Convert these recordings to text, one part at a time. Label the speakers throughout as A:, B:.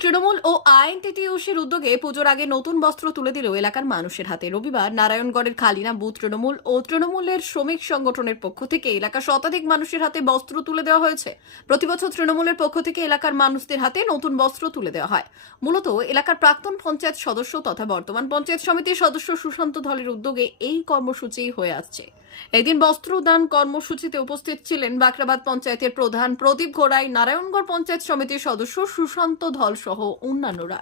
A: তৃণমূল ও আইএনটিটিউসির উদ্যোগে পুজোর আগে নতুন বস্ত্র তুলে দিল এলাকার মানুষের হাতে। রবিবার নারায়ণগড়ের খালিনা বুথ তৃণমূল ও তৃণমূলের শ্রমিক সংগঠনের পক্ষ থেকে এলাকার শতাধিক মানুষের হাতে বস্ত্র তুলে দেওয়া হয়েছে। প্রতিবছর তৃণমূলের পক্ষ থেকে এলাকার মানুষদের হাতে নতুন বস্ত্র তুলে দেওয়া হয়। মূলত এলাকার প্রাক্তন পঞ্চায়েত সদস্য তথা বর্তমান পঞ্চায়েত সমিতির সদস্য সুশান্ত ধলের উদ্যোগে এই কর্মসূচি হয়ে আসছে। এদিন বস্ত্রদান কর্মসূচিতে উপস্থিত ছিলেন বাকরাবাদ পঞ্চায়েতের প্রধান প্রদীপ ঘোড়াই, নারায়ণগড় পঞ্চায়েত সমিতির সদস্য সুশান্ত ধল সহ অন্যান্যরা।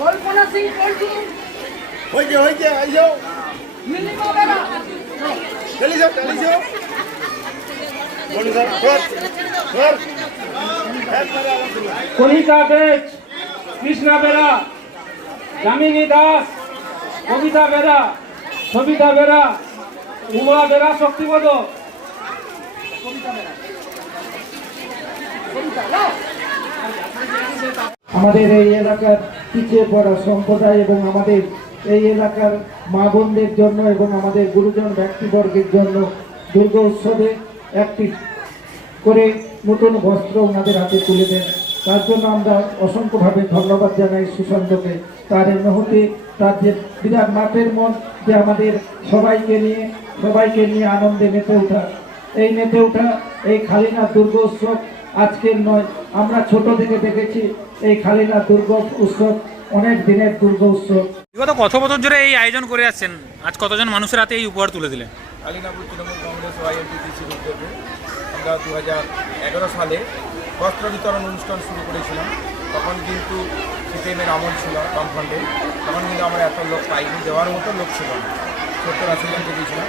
B: কল্পনা সিং
C: হয়েছে হয়েছে আই যাও
B: নীলিমা বেড়া
C: চলে যাও চলে যাও
D: বেচ কৃষ্ণা বেরা যামিনী দাস কবিতা বেরা সবিতা বেরা উমা বেরা শক্তিপদ আমাদের এই এলাকার পিছিয়ে পড়া সম্প্রদায় এবং আমাদের এই এলাকার মা বোনদের জন্য এবং আমাদের গুরুজন ব্যক্তিবর্গের জন্য দুর্গা উৎসবে একটি করে নতুন বস্ত্র ওনাদের হাতে তুলে দেন। তার জন্য আমরা অসংখ্যভাবে ধন্যবাদ জানাই সুশান্তকে। তার এই মুহূর্তে তার যে বিরাট মাঠের মন যে আমাদের সবাইকে নিয়ে সবাইকে নিয়ে আনন্দে মেতে ওঠা। এই মেতে ওঠা, এই খালিনা দুর্গ উৎসব আজকের নয়, আমরা ছোট থেকে দেখেছি এই খালিনা দুর্গ উৎসব অনেক দিনের দুর্গ উৎসব
E: বিগত কত বছর ধরে এই আয়োজন করে আসছেন? আজ কতজন মানুষের হাতে এই উপহার তুলে দিলেন?
C: আলিনাপুর তৃণমূল কংগ্রেস ও আইএনটিটিসির উদ্যোগে। আমরা দু হাজার এগারো সালে বস্ত্র বিতরণ অনুষ্ঠান শুরু করেছিলাম। তখন কিন্তু সিপিএমের আমল ছিল বামফ্রন্টে। তখন কিন্তু আমরা এত লোক পাইনি দেওয়ার মতো লোক ছিল না। সত্তর আশি জনকে দিয়েছিলাম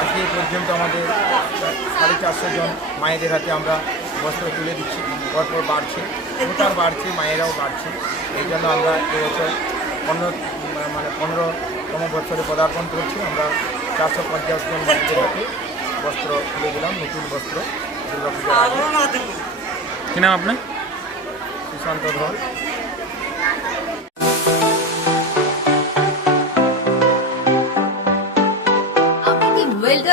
C: আজকে এই পর্যন্ত আমাদের সাড়ে চারশো জন মায়েদের হাতে আমরা বস্ত্র তুলে দিচ্ছি। পরপর বাড়ছে ভোটার বাড়ছে মায়েরাও বাড়ছে। এই জন্য আমরা এবছর পনেরো মানে পনেরো পনেরোতম বছরে পদার্পণ করছি। আমরা চারশো পঞ্চাশ জন মানুষকে হাতে বস্ত্র তুলে দিলাম নতুন বস্ত্র দুর্গা পুজোর আগে
E: কি নাম আপনার?
C: সুশান্ত ধর।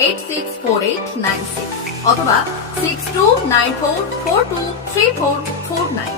A: eight six four eight nine six অথবা six two nine four four two three four four nine